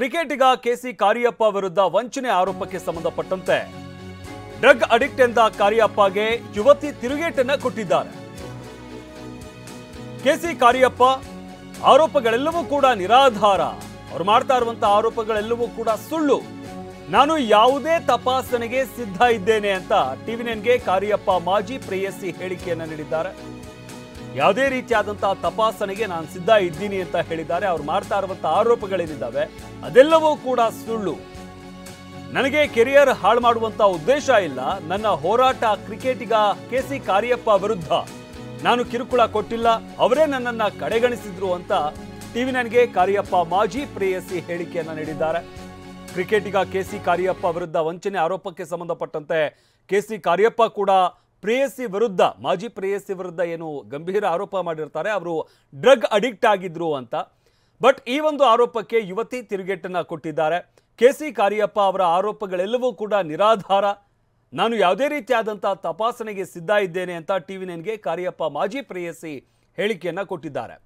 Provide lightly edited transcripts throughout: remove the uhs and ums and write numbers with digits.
ಕ್ರಿಕೆಟಿಗ ಕೆಸಿ ಕಾರಿಯಪ್ಪ ವಿರುದ್ಧ ವಂಚನೆ ಆರೋಪಕ್ಕೆ ಸಂಬಂಧಪಟ್ಟಂತೆ ಡ್ರಗ್ ಅಡಿಕ್ಟ್ ಎಂದ ಕಾರಿಯಪ್ಪಗೆ ಯುವತಿ ತಿರುಗೇಟನ್ನ ಕೊಟ್ಟಿದ್ದಾರೆ. ಕೆಸಿ ಕಾರಿಯಪ್ಪ ಆರೋಪಗಳೆಲ್ಲವೂ ಕೂಡ ನಿರಾಧಾರ, ಅವರು ಮಾಡ್ತಾ ಇರುವಂತಹ ಆರೋಪಗಳೆಲ್ಲವೂ ಕೂಡ ಸುಳ್ಳು, ನಾನು ಯಾವುದೇ ತಪಾಸಣೆಗೆ ಸಿದ್ಧ ಇದ್ದೇನೆ ಅಂತ ಟಿವಿ9ಗೆ ಕಾರಿಯಪ್ಪ ಮಾಜಿ ಪ್ರೇಯಸಿ ಹೇಳಿಕೆಯನ್ನು ನೀಡಿದ್ದಾರೆ. ಯಾವುದೇ ರೀತಿಯಾದಂತಹ ತಪಾಸಣೆಗೆ ನಾನು ಸಿದ್ಧ ಇದ್ದೀನಿ ಅಂತ ಹೇಳಿದ್ದಾರೆ. ಅವ್ರು ಮಾಡ್ತಾ ಇರುವಂತಹ ಆರೋಪಗಳೇನಿದ್ದಾವೆ ಅದೆಲ್ಲವೂ ಕೂಡ ಸುಳ್ಳು, ನನಗೆ ಕೆರಿಯರ್ ಹಾಳು ಮಾಡುವಂತ ಉದ್ದೇಶ ಇಲ್ಲ, ನನ್ನ ಹೋರಾಟ ಕ್ರಿಕೆಟಿಗ ಕೆಸಿ ಕಾರಿಯಪ್ಪ ವಿರುದ್ಧ, ನಾನು ಕಿರುಕುಳ ಕೊಟ್ಟಿಲ್ಲ, ಅವರೇ ನನ್ನನ್ನ ಕಡೆಗಣಿಸಿದ್ರು ಅಂತ ಟಿವಿ9ಗೆ ಕಾರಿಯಪ್ಪ ಮಾಜಿ ಪ್ರೇಯಸಿ ಹೇಳಿಕೆಯನ್ನ ನೀಡಿದ್ದಾರೆ. ಕ್ರಿಕೆಟಿಗ ಕೆಸಿ ಕಾರಿಯಪ್ಪ ವಿರುದ್ಧ ವಂಚನೆ ಆರೋಪಕ್ಕೆ ಸಂಬಂಧಪಟ್ಟಂತೆ ಕೆಸಿ ಕಾರಿಯಪ್ಪ ಕೂಡ ಪ್ರೇಯಸಿ ವಿರುದ್ಧ, ಮಾಜಿ ಪ್ರೇಯಸಿ ವಿರುದ್ಧ ಏನು ಗಂಭೀರ ಆರೋಪ ಮಾಡಿರ್ತಾರೆ, ಅವರು ಡ್ರಗ್ ಅಡಿಕ್ಟ್ ಆಗಿದ್ರು ಅಂತ. ಬಟ್ ಈ ಒಂದು ಆರೋಪಕ್ಕೆ ಯುವತಿ ತಿರುಗೇಟನ್ನ ಕೊಟ್ಟಿದ್ದಾರೆ. ಕೆಸಿ ಕಾರಿಯಪ್ಪ ಅವರ ಆರೋಪಗಳೆಲ್ಲವೂ ಕೂಡ ನಿರಾಧಾರ, ನಾನು ಯಾವುದೇ ರೀತಿಯಾದಂತಹ ತಪಾಸಣೆಗೆ ಸಿದ್ಧ ಇದ್ದೇನೆ ಅಂತ ಟಿವಿ9ಗೆ ಕಾರಿಯಪ್ಪ ಮಾಜಿ ಪ್ರೇಯಸಿ ಹೇಳಿಕೆಯನ್ನ ಕೊಟ್ಟಿದ್ದಾರೆ.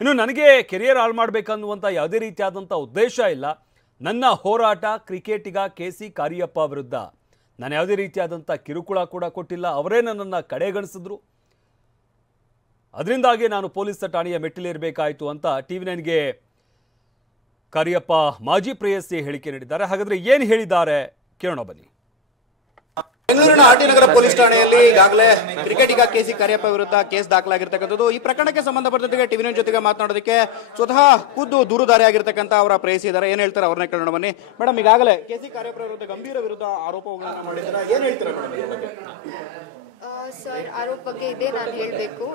ಇನ್ನು ನನಗೆ ಕೆರಿಯರ್ ಹಾಳು ಮಾಡಬೇಕನ್ನುವಂಥ ಯಾವುದೇ ರೀತಿಯಾದಂಥ ಉದ್ದೇಶ ಇಲ್ಲ, ನನ್ನ ಹೋರಾಟ ಕ್ರಿಕೆಟಿಗ ಕೆಸಿ ಕಾರಿಯಪ್ಪ ವಿರುದ್ಧ, ನಾನು ಯಾವುದೇ ರೀತಿಯಾದಂಥ ಕಿರುಕುಳ ಕೂಡ ಕೊಟ್ಟಿಲ್ಲ, ಅವರೇ ನನ್ನನ್ನು ಕಡೆಗಣಿಸಿದ್ರು, ಅದರಿಂದಾಗಿ ನಾನು ಪೊಲೀಸ್ ಠಾಣೆಯ ಮೆಟ್ಟಿಲೇರಬೇಕಾಯಿತು ಅಂತ ಟಿವಿ9ಗೆ ಕಾರಿಯಪ್ಪ ಮಾಜಿ ಪ್ರೇಯಸಿ ಹೇಳಿಕೆ ನೀಡಿದ್ದಾರೆ. ಹಾಗಾದ್ರೆ ಏನು ಹೇಳಿದ್ದಾರೆ ಕೇಳೋಣ ಬನ್ನಿ. ಬೆಂಗಳೂರಿನ ಆರ್ಟಿನಗರ ಪೊಲೀಸ್ ಠಾಣೆಯಲ್ಲಿ ಈಗಾಗಲೇ ಕ್ರಿಕೆಟಿಗ ಕೆಸಿ ಕಾರಿಯಪ್ಪ ವಿರುದ್ಧ ಕೇಸ್ ದಾಖಲಾಗಿರ್ತಕ್ಕಂಥದ್ದು. ಈ ಪ್ರಕರಣಕ್ಕೆ ಸಂಬಂಧಪಟ್ಟಂತೆ ಟಿವಿ9 ಜೊತೆಗೆ ಮಾತನಾಡೋದಕ್ಕೆ ಸ್ವತಃ ಖುದ್ದು ದೂರುದಾರಿಯಾಗಿರ್ತಕ್ಕಂಥ ಅವರ ಪ್ರೇಯಸಿ ಇದ್ದಾರೆ. ಏನ್ ಹೇಳ್ತಾರೆ ಅವ್ರನ್ನೇ ಕೇಳೋಣ ಬನ್ನಿ. ಮೇಡಮ್, ಈಗಾಗಲೇ ಕೆಸಿ ಕಾರಿಯಪ್ಪ ವಿರುದ್ಧ ಗಂಭೀರ ವಿರುದ್ಧ ಆರೋಪಗಳನ್ನು ಮಾಡಿದ್ದಾರೆ, ಏನ್ ಹೇಳ್ತಾರೆ ಮೇಡಮ್? ಸರ್, ಆರೋಪ ಬಗ್ಗೆ ಇದೆ, ನಾನು ಹೇಳಬೇಕು.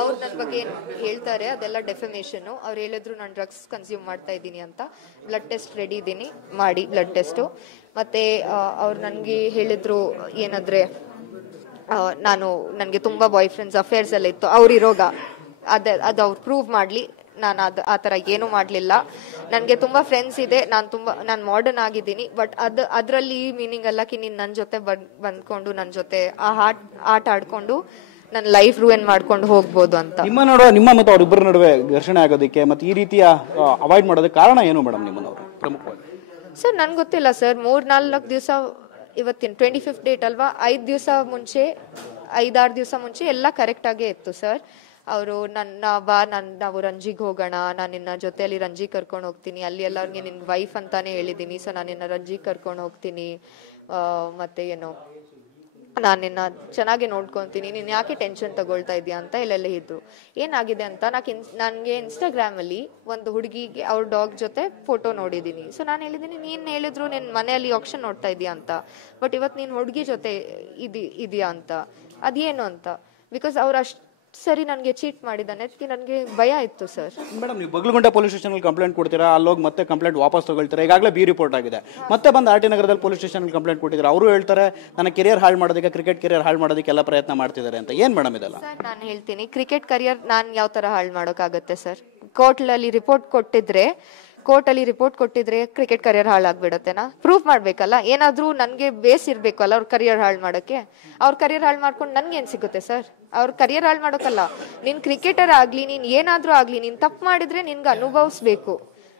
ಅವ್ರು ನನ್ನ ಬಗ್ಗೆ ಏನು ಹೇಳ್ತಾರೆ ಅದೆಲ್ಲ ಡೆಫಮೇಷನ್. ಅವ್ರು ಹೇಳಿದ್ರು ನಾನು ಡ್ರಗ್ಸ್ ಕನ್ಸ್ಯೂಮ್ ಮಾಡ್ತಾ ಇದ್ದೀನಿ ಅಂತ. ಬ್ಲಡ್ ಟೆಸ್ಟ್ ರೆಡಿ ಇದ್ದೀನಿ, ಮಾಡಿ ಬ್ಲಡ್ ಟೆಸ್ಟು. ಮತ್ತು ಅವ್ರು ನನಗೆ ಹೇಳಿದ್ರು ಏನಂದರೆ, ನನಗೆ ತುಂಬ ಬಾಯ್ ಫ್ರೆಂಡ್ಸ್ ಅಫೇರ್ಸ್ ಎಲ್ಲ ಇತ್ತು, ಅವ್ರು ಇರೋಗ ಅದು ಅವ್ರು ಪ್ರೂವ್ ಮಾಡಲಿ, ನಾನು ಆ ಥರ ಏನೂ ಮಾಡಲಿಲ್ಲ. ನನಗೆ ತುಂಬ ಫ್ರೆಂಡ್ಸ್ ಇದೆ, ನಾನು ಮಾಡರ್ನ್ ಆಗಿದ್ದೀನಿ, ಬಟ್ ಅದರಲ್ಲಿ ಈ ಮೀನಿಂಗ್ ಅಲ್ಲ ಕಿ ನೀನು ನನ್ನ ಜೊತೆ ಬಂದ್ಕೊಂಡು ನನ್ನ ಜೊತೆ ಆಟ ಆಡ್ಕೊಂಡು ನನ್ನ ಲೈಫ್ ರೂಯನ್ ಮಾಡ್ಕೊಂಡು ಹೋಗ್ಬೋದು ಅಂತ. ನಿಮ್ಮ ಮತ್ತು ಅವರಿಬ್ಬರ ನಡುವೆ ಘರ್ಷಣೆ ಆಗೋದಕ್ಕೆ ಮತ್ತು ಈ ರೀತಿಯ ಅವಾಯ್ಡ್ ಮಾಡೋದಕ್ಕೆ ಕಾರಣ ಏನು ಮೇಡಮ್ ನಿಮ್ಮನ್ನವರು ಪ್ರಮುಖವಾಗಿ? ಸರ್, ನನ್ಗೆ ಗೊತ್ತಿಲ್ಲ ಸರ್. 3-4 ದಿವಸ, ಇವತ್ತಿನ 25th ಡೇಟ್ ಅಲ್ವಾ, 5 ದಿವಸ ಮುಂಚೆ, 5-6 ದಿವಸ ಮುಂಚೆ ಎಲ್ಲ ಕರೆಕ್ಟಾಗೇ ಇತ್ತು ಸರ್. ಅವರು ನಾವು ರಂಜಿಗೆ ಹೋಗೋಣ, ನಾನು ನಿನ್ನ ಜೊತೆಯಲ್ಲಿ ರಂಜಿ ಕರ್ಕೊಂಡು ಹೋಗ್ತೀನಿ, ಅಲ್ಲಿ ಎಲ್ಲರಿಗೆ ನಿನ್ನ ವೈಫ್ ಅಂತಾನೆ ಹೇಳಿದ್ದೀನಿ, ಸೊ ನಾನು ನಿನ್ನ ರಂಜಿಗೆ ಕರ್ಕೊಂಡು ಹೋಗ್ತೀನಿ, ಮತ್ತೆ ಏನು ನಾನು ನಿನ್ನ ಚೆನ್ನಾಗಿ ನೋಡ್ಕೊತೀನಿ, ನೀನು ಯಾಕೆ ಟೆನ್ಷನ್ ತಗೊಳ್ತಾ ಇದೆಯಾ ಅಂತ ಎಲ್ಲೆಲ್ಲ ಇದ್ರು. ಏನಾಗಿದೆ ಅಂತ ನನಗೆ ಇನ್ಸ್ಟಾಗ್ರಾಮಲ್ಲಿ ಒಂದು ಹುಡುಗಿಗೆ ಅವ್ರ ಡಾಗ್ ಜೊತೆ ಫೋಟೋ ನೋಡಿದ್ದೀನಿ. ಸೊ ನಾನು ಹೇಳಿದ್ದೀನಿ, ನೀನು ಹೇಳಿದ್ರು ನಿನ್ನ ಮನೆಯಲ್ಲಿ ಆಕ್ಷನ್ ನೋಡ್ತಾ ಇದೆಯಾ ಅಂತ, ಬಟ್ ಇವತ್ತು ನೀನು ಹುಡುಗಿ ಜೊತೆ ಇದೆಯಾ ಅಂತ, ಅದೇನು ಅಂತ. ಬಿಕಾಸ್ ಅವ್ರು ಅಷ್ಟು ಸರಿ ನನಗೆ ಚೀಟ್ ಮಾಡಿದ್ದಾನೆ, ಅದಕ್ಕೆ ನನಗೆ ಭಯ ಇತ್ತು ಸರ್. ಮೇಡಮ್, ನೀವು ಬಗಲಗುಂಟೆ ಪೊಲೀಸ್ ಸ್ಟೇಷನ್ ಕಂಪ್ಲೇಂಟ್ ಕೊಡ್ತೀರಾ, ಅಲ್ಲೋಗಿ ಮತ್ತೆ ಕಂಪ್ಲೇಂಟ್ ವಾಪಸ್ ತಗೊಳ್ತೀರಾ, ಈಗಾಗಲೇ ಬಿ ರಿಪೋರ್ಟ್ ಆಗಿದೆ, ಮತ್ತೆ ಬಂದು ಆರ್ಟಿ ನಗರದಲ್ಲಿ ಪೊಲೀಸ್ ಸ್ಟೇಷನ್ ಕಂಪ್ಲೇಂಟ್ ಕೊಟ್ಟಿದ್ದಾರೆ. ಅವರು ಹೇಳ್ತಾರೆ ನನ್ನ ಕೆರಿಯರ್ ಹಾಳು ಮಾಡೋದಕ್ಕೆ, ಕ್ರಿಕೆಟ್ ಕೆರಿಯರ್ ಹಾಳು ಮಾಡೋದಕ್ಕೆ ಎಲ್ಲ ಪ್ರಯತ್ನ ಮಾಡ್ತಿದ್ದಾರೆ ಅಂತ. ಏನ್ ಮೇಡಮ್ ಇದೆಲ್ಲ? ಸರ್, ನಾನು ಹೇಳ್ತೀನಿ, ಕ್ರಿಕೆಟ್ ಕರಿಯರ್ ನಾನು ಯಾವ ತರ ಹಾಳು ಮಾಡೋಕ್ಕಾಗತ್ತೆ ಸರ್? ಕೋರ್ಟಲ್ಲಿ ರಿಪೋರ್ಟ್ ಕೊಟ್ಟಿದ್ರೆ ಕ್ರಿಕೆಟ್ ಕರಿಯರ್ ಹಾಳಾಗ್ಬಿಡತ್ತೆನಾ? ಪ್ರೂಫ್ ಮಾಡ್ಬೇಕಲ್ಲ, ಏನಾದ್ರೂ ನನಗೆ ಬೇಸ್ ಇರ್ಬೇಕಲ್ಲ ಅವ್ರ ಕರಿಯರ್ ಹಾಳು ಮಾಡೋಕ್ಕೆ. ಅವ್ರ ಕರಿಯರ್ ಹಾಳು ಮಾಡ್ಕೊಂಡು ನನ್ಗೆ ಏನ್ ಸಿಗುತ್ತೆ ಸರ್? ಅವ್ರ ಕರಿಯರ್ ಹಾಳು ಮಾಡೋಕ್ಕಲ್ಲ. ನೀನ್ ಕ್ರಿಕೆಟರ್ ಆಗ್ಲಿ, ನೀನ್ ಏನಾದ್ರೂ ಆಗ್ಲಿ, ನೀನ್ ತಪ್ಪು ಮಾಡಿದ್ರೆ ನಿನ್ಗೆ ಅನುಭವಿಸ್ಬೇಕು.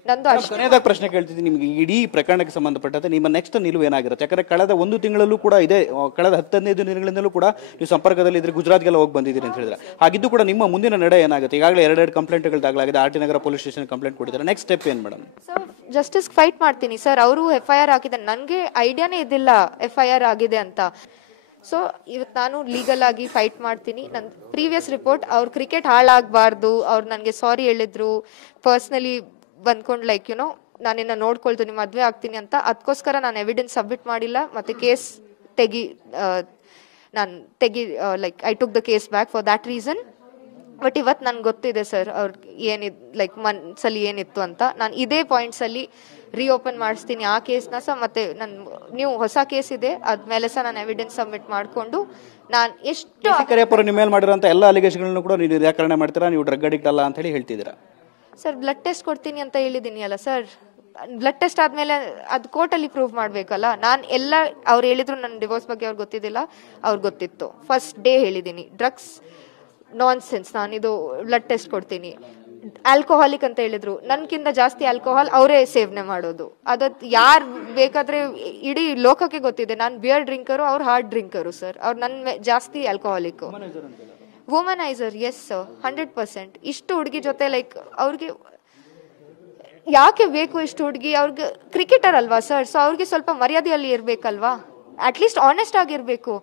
ನಂದು ಕೊನೆಯದಾಗ ಪ್ರಶ್ನೆ ಕೇಳ್ತಿದ್ದೀನಿ ನಿಮ್ಗೆ, ಇಡೀ ಪ್ರಕರಣಕ್ಕೆ ಸಂಬಂಧಪಟ್ಟಂತೆ ನಿಮ್ಮ ನೆಕ್ಸ್ಟ್ ನಿಲುವು ಏನಾಗಿರುತ್ತೆ? ಯಾಕಂದ್ರೆ ಕಳೆದ 1 ತಿಂಗಳಲ್ಲೂ ಕೂಡ ಇದೆ, ಕಳೆದ 10-15 ದಿನಗಳಿಂದಲೂ ಕೂಡ ನೀವು ಸಂಪರ್ಕದಲ್ಲಿ ಇದ್ರೆ, ಗುಜರಾತ್ಗೆಲ್ಲ ಹೋಗಿ ಬಂದಿದ್ದೀರಿ ಅಂತ ಹೇಳಿದ್ರೆ, ಹಾಗಿದ್ದು ಕೂಡ ನಿಮ್ಮ ಮುಂದಿನ ನಡೆ ಏನಾಗುತ್ತೆ? ಈಗಾಗಲೇ 2 ಕಂಪ್ಲೇಂಟ್ಗಳು ದಾಖಲಾಗಿದೆ, ಆರ್ಟಿ ನಗರ ಪೊಲೀಸ್ ಸ್ಟೇಷನ್ ಕಂಪ್ಲೇಂಟ್ ಕೊಟ್ಟಿದ್ದಾರೆ, ನೆಕ್ಸ್ಟ್ ಸ್ಟೆಪ್ ಏನು ಮೇಡಮ್? ಸರ್, ಜಸ್ಟಿಸ್ ಫೈಟ್ ಮಾಡ್ತೀನಿ ಸರ್. ಅವರು FIR ಹಾಕಿದ್ದಾರೆ, ನನಗೆ ಐಡಿಯಾನೇ ಇದ್ದಿಲ್ಲ FIR ಆಗಿದೆ ಅಂತ. ಸೊ ಇವತ್ತು ನಾನು ಲೀಗಲ್ ಆಗಿ ಫೈಟ್ ಮಾಡ್ತೀನಿ. ನನ್ನ ಪ್ರೀವಿಯಸ್ ರಿಪೋರ್ಟ್, ಅವ್ರ ಕ್ರಿಕೆಟ್ ಹಾಳಾಗಬಾರ್ದು, ಅವ್ರು ನನಗೆ ಸಾರಿ ಹೇಳಿದ್ರು, ಪರ್ಸ್ನಲಿ ಬಂದ್ಕೊಂಡು ಲೈಕ್ ನಾನಿನ್ನ ನೋಡ್ಕೊಳ್ತೀನಿ, ಮದುವೆ ಆಗ್ತೀನಿ ಅಂತ. ಅದಕ್ಕೋಸ್ಕರ ನಾನು ಎವಿಡೆನ್ಸ್ ಸಬ್ಮಿಟ್ ಮಾಡಿಲ್ಲ, ಮತ್ತು case like I took the case back for that reason. But ಇವತ್ತು ನನ್ಗೆ ಗೊತ್ತಿದೆ ಸರ್ ಅವ್ರಿಗೆ ಲೈಕ್ ಮನ್ಸಲ್ಲಿ ಏನಿತ್ತು ಅಂತ. ನಾನು ಇದೇ ಪಾಯಿಂಟ್ಸಲ್ಲಿ ರೀಓಪನ್ ಮಾಡಿಸ್ತೀನಿ ಆ ಕೇಸ್ನ ಸಹ. ಮತ್ತು ನೀವು ಹೊಸ ಕೇಸ್ ಇದೆ, ಅದ್ಮೇಲೆ ಸಹ ನಾನು ಎವಿಡೆನ್ಸ್ ಸಬ್ಮಿಟ್ ಮಾಡಿಕೊಂಡು ನಾನು ಎಷ್ಟು ಕರಿಯಪ್ಪರು ನಿಮ್ಮ ಮೇಲೆ ಮಾಡಿರೋಂಥ ಎಲ್ಲ ಅಲಿಗೇಷನ್ಗಳನ್ನು ಕೂಡ ನೀವು ನಿರಾಕರಣೆ ಮಾಡ್ತೀರಾ, ನೀವು ಡ್ರಗ್ ಅಡಿಕ್ಟ್ ಅಲ್ಲ ಅಂತ ಹೇಳಿ ಹೇಳ್ತಿದ್ದೀರಾ ಸರ್? ಬ್ಲಡ್ ಟೆಸ್ಟ್ ಕೊಡ್ತೀನಿ ಅಂತ ಹೇಳಿದ್ದೀನಿ ಅಲ್ಲ ಸರ್. ಬ್ಲಡ್ ಟೆಸ್ಟ್ ಆದಮೇಲೆ ಅದು ಕೋರ್ಟಲ್ಲಿ ಪ್ರೂವ್ ಮಾಡಬೇಕಲ್ಲ. ನಾನು ಎಲ್ಲ ಅವ್ರು ಹೇಳಿದ್ರು, ನನ್ನ ಡಿವೋರ್ಸ್ ಬಗ್ಗೆ ಅವ್ರಿಗೆ ಗೊತ್ತಿದ್ದಿಲ್ಲ, ಅವ್ರಿಗೆ ಗೊತ್ತಿತ್ತು. ಫಸ್ಟ್ ಡೇ ಹೇಳಿದ್ದೀನಿ ಡ್ರಗ್ಸ್ ನಾನ್ ಸೆನ್ಸ್, ನಾನಿದು ಬ್ಲಡ್ ಟೆಸ್ಟ್ ಕೊಡ್ತೀನಿ. ಆಲ್ಕೋಹಾಲಿಕ್ ಅಂತ ಹೇಳಿದ್ರು, ನನ್ಕಿಂತ ಜಾಸ್ತಿ ಆಲ್ಕೋಹಾಲ್ ಅವರೇ ಸೇವನೆ ಮಾಡೋದು. ಯಾರು ಬೇಕಾದ್ರೆ ಇಡೀ ಲೋಕಕ್ಕೆ ಗೊತ್ತಿದೆ, ನಾನು ಬಿಯರ್ ಡ್ರಿಂಕರು, ಅವ್ರು ಹಾರ್ಡ್ ಡ್ರಿಂಕರು ಸರ್. ಅವ್ರು ಜಾಸ್ತಿ ಆಲ್ಕೋಹಾಲಿಕ್. Womaniser, yes sir, 100%. ಇಷ್ಟು ಹುಡುಗಿ ಜೊತೆ ಲೈಕ್ ಅವ್ರಿಗೆ ಯಾಕೆ ಬೇಕು ಇಷ್ಟು ಹುಡುಗಿ? ಅವ್ರಿಗೆ ಕ್ರಿಕೆಟರ್ ಅಲ್ವಾ ಸರ್, ಸೊ ಅವ್ರಿಗೆ ಸ್ವಲ್ಪ ಮರ್ಯಾದೆಯಲ್ಲಿ ಇರ್ಬೇಕಲ್ವಾ, ಅಟ್ಲೀಸ್ಟ್ ಆನೆಸ್ಟ್ ಆಗಿರ್ಬೇಕು.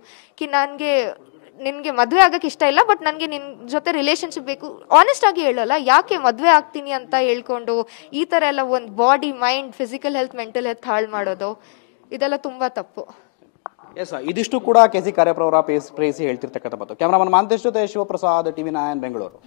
ನಿನ್ಗೆ ಮದ್ವೆ ಆಗಕ್ಕೆ ಇಷ್ಟ ಇಲ್ಲ, ಬಟ್ ನನ್ಗೆ ನಿನ್ ಜೊತೆ ರಿಲೇಶನ್ಶಿಪ್ ಬೇಕು, ಆನೆಸ್ಟ್ ಆಗಿ ಹೇಳಲ್ಲ. ಯಾಕೆ ಮದ್ವೆ ಆಗ್ತೀನಿ ಅಂತ ಹೇಳ್ಕೊಂಡು ಈ ತರ ಎಲ್ಲ ಒಂದು body, mind, physical health, mental health ಹಾಳು ಮಾಡೋದು, ಇದೆಲ್ಲ ತುಂಬಾ ತಪ್ಪು. ಎಸ್, ಇದಿಷ್ಟು ಕೂಡ ಕೆ ಸಿ ಕಾರ್ಯಪ್ಪ ಅವರ ಪ್ರೇಸಿ ಹೇಳ್ತಿರ್ತಕ್ಕಂಥ ಮಾತು. ಕ್ಯಾಮರಾಮನ್ ಮಾಂತೇಶ್ ಜೊತೆ ಶಿವಪ್ರಸಾದ್, TV9 ಬೆಂಗಳೂರು.